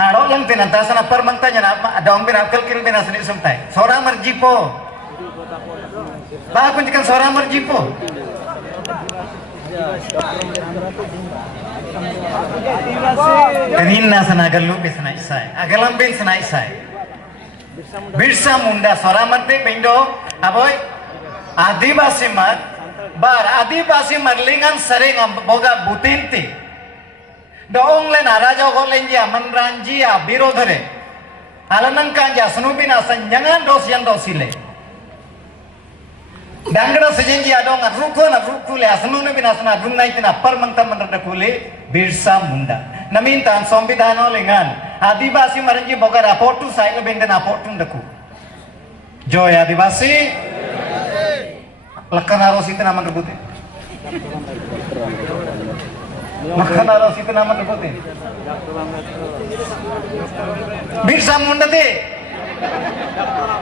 Aro lang tinantasan na permangtanya na daong binakal kil binasani sumtay. Sora marjipo. Bakun jikan sora marjipo. Kanin na sanagal lupi sana isay. Agalambin sana isay. Birsa Munda sora marte bindo aboy adibasi mat bar adibasi marlingan sering boga butinti. Doong len araja ko len dia manranjia birodhare alanang kanja sunubina sanjangan dosian dosile dangara sejenji adong ruku le asunune bina sana dunai tina parmanta manrada kule Birsa Munda namintan sombidano lengan adibasi maranji boga raportu saile bende raportu ndaku joy adibasi lakana rosita naman rebutin lakana rosita naman rebutin Birsa Munda de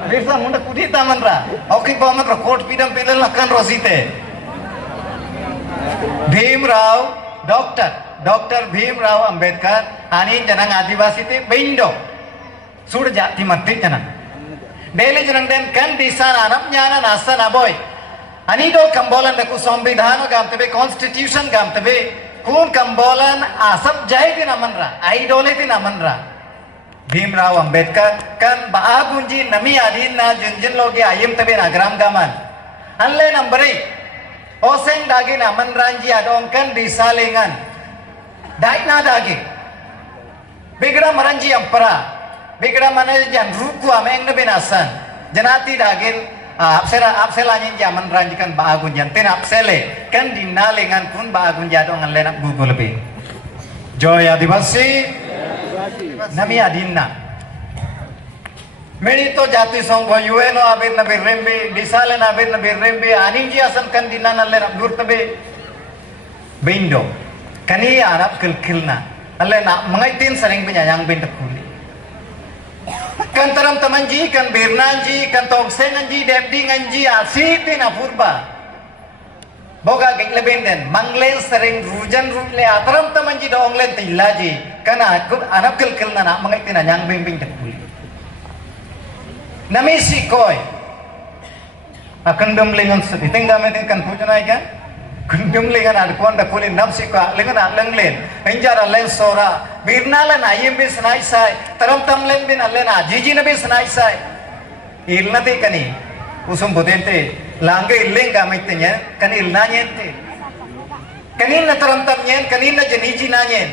Birsa Munda kudi taman ra oke bawa matra court pidam pidam lakan rosite Bhimrao Dr. Bhimrao Ambedkar ani janang adivasi te bindo sudah jati mati janang Beli janang den kan disan anam nyana nasa naboy ani do kambolan daku sombidhano gam tebe constitution gam tebe kun kambolan asap jai din amanra idole din amanra Bhimrao Ambedkar kan baagunji nami adin na junjin logi ayim tebe nagram gaman anle nambari oseng dagi na manranji adong kan disalingan dai na dagi bigra maranji ampara bigra manaj jan ruku ameng na binasan janati dagin apsela nyin jaman ranjikan baagun jan tin apsele kan dinalingan pun baagun jadong anle nak google be joy adivasi nami adinna Merito jati songko yueno abid na birrembe disalen abid na birrembe aninji asan kan dinan alle nak durtabe bindo kani arab kilkilna alle nak mengaitin sering penyayang binda kuli kan taram tamanji kan birnanji kan tongsenanji depdi nganji asitin apurba boga geng lebenden manglen sering rujan rule ataram tamanji donglen tilaji kana arab kilkilna nak mengaitin anyang binda kuli Namisi koi akan demlingan sedih tinggal metin kan pujanai kan demlingan ada kuan dah kulin namsi koi lengan aleng len enjar aleng sora birnalan ayam bis naik sai teram tamlen bin alen ajiji nabi naik sai ilnati kani usum budente langge ileng kamitnya kan ilnanya ente kanin na teram tamnyen kanin na jeniji nanyen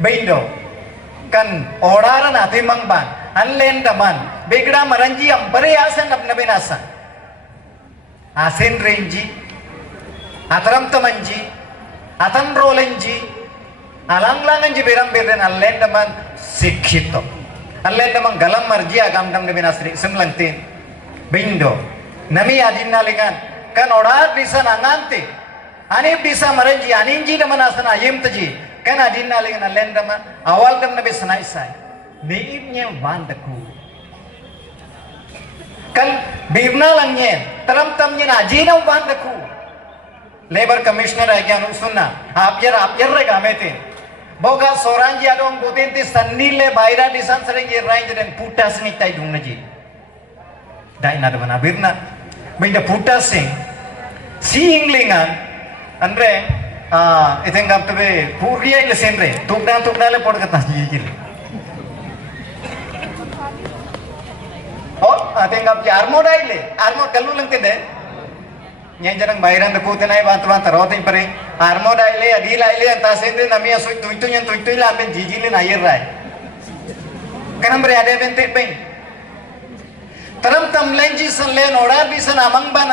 bindo kan oraran ati mangban anlen daman Begra maranji ambari asan nabi nasa asin renji ataram tamanji atan rolenji alang langanji beram beren allen daman sikhito allen daman galam marji agam dam nabi nasri semlantin bindo nami adin nalingan kan orar bisa nanganti anib bisa maranji aninji daman asana ayem taji kan adin nalingan allen daman awal dam nabi sanai sai neibnya wandaku kan birna langnya teram tamnya najina bandaku labor commissioner agya sunna apyer rega mete boga soranji adong butinti sannile baira disan sering range den putas ni tai dungnaji dai na bana birna binda putas sing si inglingan andre itengam tebe puriya ile senre tukda le podkata jigil oh tengap ki armod kallu langte de nyen jarang bairan de putenai bantu rotin pare armod aile adil aile anta sende nami asu tuitui la ben jijilin ayer rai kanam bre ade ben te peng taram tam lenji san len orar bisan amang ban